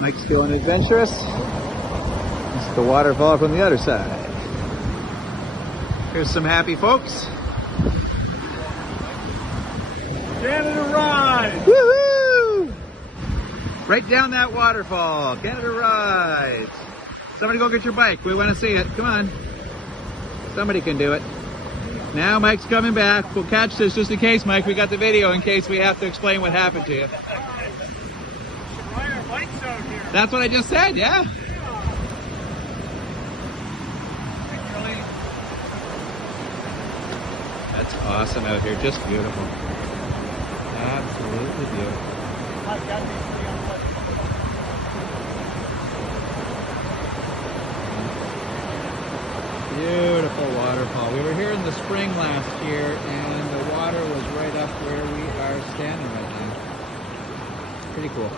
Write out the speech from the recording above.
Mike's feeling adventurous. This is the waterfall from the other side. Here's some happy folks. Canada Ride! Woohoo! Right down that waterfall. Canada Rides. Somebody go get your bike. We want to see it. Come on. Somebody can do it. Now Mike's coming back. We'll catch this just in case, Mike. We got the video in case we have to explain what happened to you. We should ride our bikes out here. That's what I just said, yeah? That's awesome out here. Just beautiful. Absolutely beautiful. I've got these three on foot. Beautiful waterfall. We were here in the spring last year and the water was right up where we are standing right now. Pretty cool.